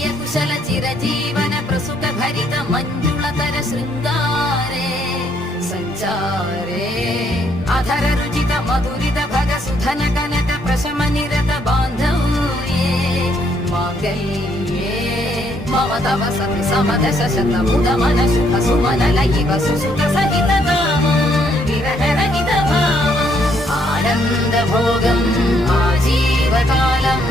ലയ കുശല ചിരജീവന പ്രസുഖ ഭരിത മഞ്ജുളതര ശൃംഗാരേ സഞ്ചാരേ അധര രുചിത മധുരിത ഭഗ സുധന കനക പ്രശമ നിരത ബാന്ധവ്യേ മാംഗല്യേ മമ തവ സതി സമദശ ശതമുദ മന ശുഭ സുമന ലയിവ സുസുത സഹിത കാമം വിരഹരഹിത ഭാവം ആനന്ദ ഭോഗം ആജീവകാലം